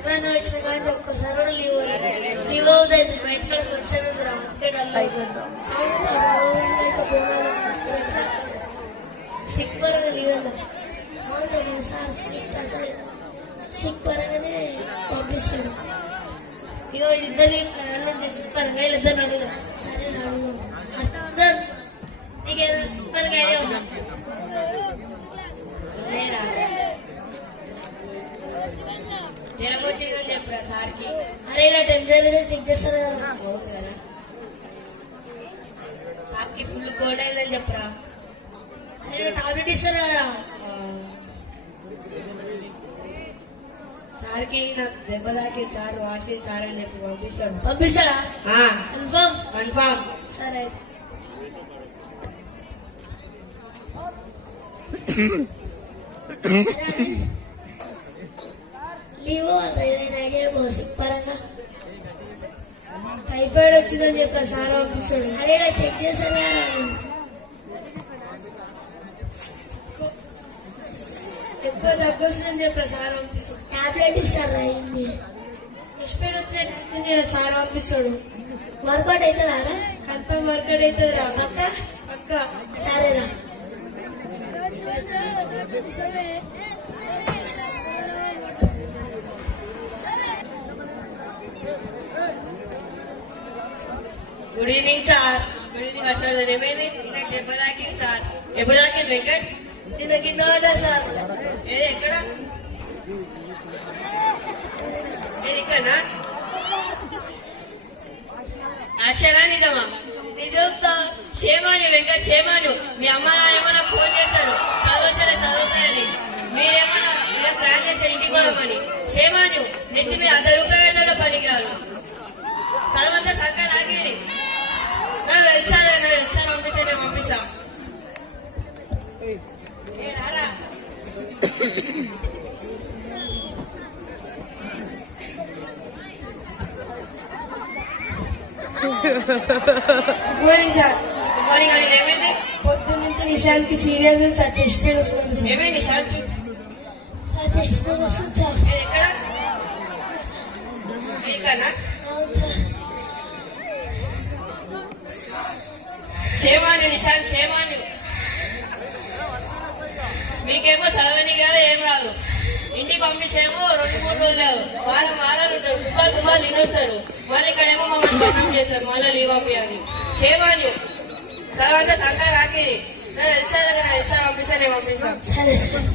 సంక్రాంతి వచ్చిన కానీ ఒక్కసారి కూడా లీవ్ అవుతుంది బయట ఫంక్షన్ సిక్ పరంగా లీవ్ వెళ్దాం. అవును సార్ స్వీట్ అసలు సిక్ పరంగానే పంపిస్తాడు. ఇగో ఇద్దరు సిక్ పరంగా వీళ్ళిద్దరు అడుగుదాం. సరే అడుగుదాం. అర్థం నీకేదో సిక్ పరంగా ఐడియా ఉందా? సార్కి అరే నా టెంపరేచర్ చెక్ చేస్తారు కదా. సార్కి ఫుల్ కోల్డ్ అయిందని చెప్పరా. అరే టాబ్లెట్ ఇస్తారు కదా. సార్కి నాకు దెబ్బ తాకి సార్ వాసి సార్ అని చెప్పి పంపిస్తాడా? Confirm confirm. సరే లీవ్ ఏదైనా సిక్ పరంగా టైఫాయిడ్ వచ్చిందని చెప్పి సార్ పంపిస్తాడు. అరే నా చెక్ చేశాను ఎక్కువ దగ్గు వస్తుందని చెప్పి సార్ పంపిస్తాడు. టాబ్లెట్ ఇస్తారు అయింది. ఎక్స్పైర్ వచ్చిన టాబ్లెట్ సార్ పంపిస్తాడు. వర్కౌట్ అవుతుందా? కన్ఫర్మ్ వర్కౌట్ అవుతుంది రా. పక్క పక్క. సరేరా. Good evening sir. Good evening అసలు ఏమైంది? నాకు దెబ్బ తాకింది సార్. ఎప్పుడు తాకింది వెంకట్? చిన్న కింద పడ్డా సార్. ఏది ఎక్కడ? ఏది ఇక్కడనా? యాక్షనా నిజమా? నిజం సార్. క్షేమాను వెంకట్ క్షేమాను. మీ అమ్మ నాన్నేమో నాకు ఫోన్ చేశారు చదువుతాయని. మీరేమన్నా ఇలా ప్లాన్ చేశారు ఇంటికి పోదామని. క్షేమాను నెత్తి మీద 100 రూపాయలు పెడతాడో పనికిరాదు. చదవంతా సంఖ్య లాగేరి. పంపిస్తా నేను పంపిస్తా. Good morning sir. Good morning అని ఏమైంది? పొద్దున్న నుంచి నిశాంత్కి సీరియస్ సార్. చెస్ట్ పెయిన్ వస్తుంది సార్. ఏమైంది నిశాంత్? సార్ చెస్ట్ పెయిన్ వస్తుంది సార్. ఎక్కడ? అవును సార్. క్షేమాను నిశాంత్ క్షేమాను. మీకేమో చదవని కదా ఏం రాదు. ఇంటికి పంపించేమో 2-3 రోజులు వారాలు ఉంటారు. తుఫాలు తినొస్తారు. మళ్ళీ ఇక్కడేమో మమ్మల్ని బదనం చేస్తారు. మళ్ళీ లీవ్ పంపించాలి. క్షేమాను చదవంతా సంఖ్య రాకి. పంపిస్తా నేను పంపిస్తాను. సరే సార్.